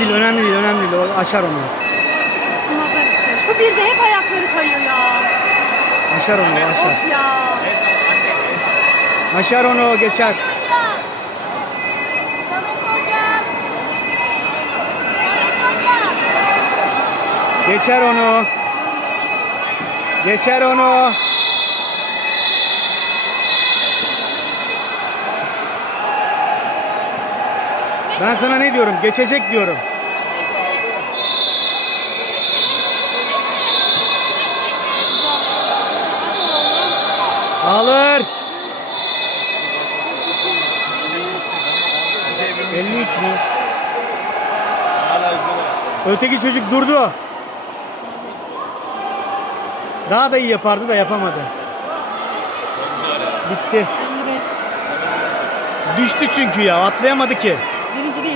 değil, önemli değil, önemli değil. O aşar onu. Nazar işte. Şu bir de hep ayakları kayıyor ya. Aşar onu, o aşar. Of ya. Aşar onu, geçer. Geçer onu. Geçer onu. Ben sana ne diyorum? Geçecek diyorum. Alır. 53 mü? Öteki çocuk durdu. Daha da iyi yapardı da yapamadı. Bitti. 55. Düştü çünkü ya atlayamadı ki. Birinci değil.